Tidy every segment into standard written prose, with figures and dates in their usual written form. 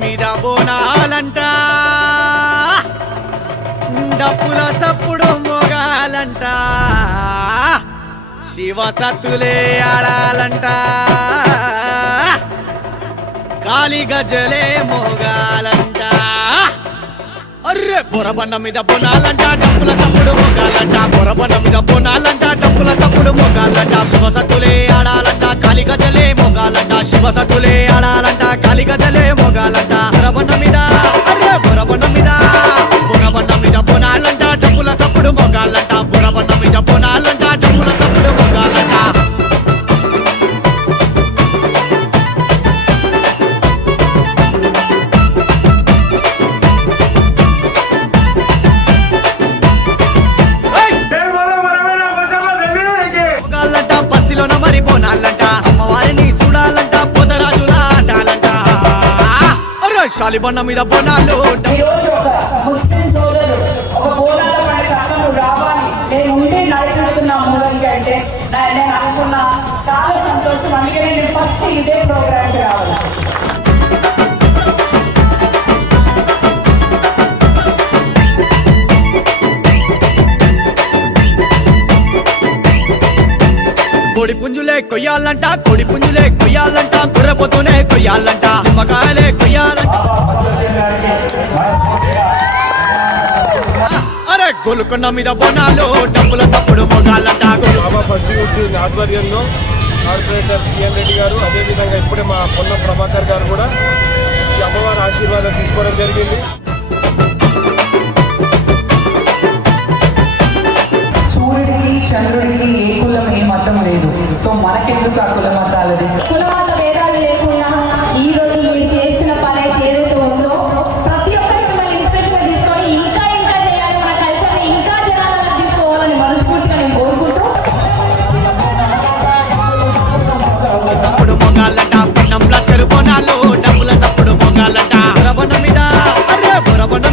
మీద బోనాలంట డప్పుల సప్పుడు మోగాలంట శివ సత్తులే ఆడాలంట కాలి గజ్జలే మోగాలంట అర్రే బొరబండ మీద బోనాలంట డప్పుల సప్పుడు మోగాలంట బొరబండ మీద బోనాలంట డప్పుల సప్పుడు మోగాలంట శివ సత్తులే ఆడాలంట కాలి గజ్జలే మోగాలంట శివ సత్తులే ఆడాలంట కాలి గజ్జలే మోగాలంట బొరబండ మీద అర్రే బొరబండ మీద బోనాలంట డప్పుల సప్పుడు మోగాలంట బొరబండ మీద బోనాలంట డప్పుల సప్పుడు మోగాలంట బస్సులోన మరి బోనాలంట అమ్మవారిని చూడాలంట పొదరాజుల ఆటాలంట శాలిబండ మీద బోనాలు చాలా సంతోషం. అందుకే నేను ఫస్ట్ ఇదే ప్రోగ్రామ్కి రావాలి. కోడి పుంజులే కొయ్యాలంట కోడి పుంజులే కొయ్యాలంట బుర్రపోతూనే కొయ్యాలంట నిమ్మకాయలే కొయ్యాలంట అరే గోలుకొండ మీద బోనాలు డబ్బుల చప్పుడు మొగాలంట బాబా ఫసీవుద్దీన్ ఆధ్వర్యంలో కార్పొరేటర్ సిఎన్ రెడ్డి గారు అదేవిధంగా ఇప్పుడే మా పొన్న ప్రభాకర్ గారు కూడా ఈ అమ్మవారి ఆశీర్వాదం తీసుకోవడం జరిగింది. సూర్యుడికి చంద్రుడికి ఏ కులం ఏ మతం లేదు. సో మనకెందుకు ఆ కుల మతాలది? కులమత భేదాలు లేకుండా ఈ రోజు మీరు చేసిన పని ఏదైతే ఉందో ప్రతి ఒక్కరికి మిమ్మల్ని ఇన్స్పిరేషన్ తీసుకొని ఇంకా ఇంకా చేయాలి, మన కల్చర్ని ఇంకా జనాలను తీసుకోవాలని మనస్ఫూర్తిగా నేను కోరుకుంటూ చప్పుడు మొగాలంట పన్నంల చెరుబోనాలు డబ్బుల చప్పుడు మొగాలంట బొరబండ మీద అరే బొరబండ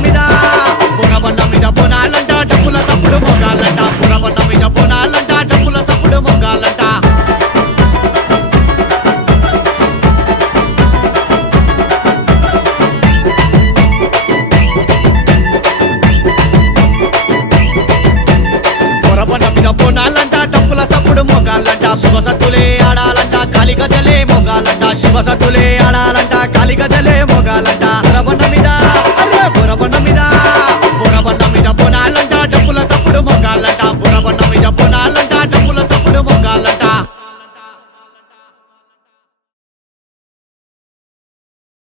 మీద బోనాలంట డబ్బుల చప్పుడు మొగాలంట బొరబండ మీద బోనాలంట డబ్బుల చప్పుడు మొగాలంట బొరబండ మీద బోనాలంట డబ్బుల చప్పుడు మొగాలంట శివ సత్తులే ఆడాలంట కాలి గజ్జలే మొగాలంట శివ సత్తులే ఆడాలంట కాలి గజ్జలే మొగాలంట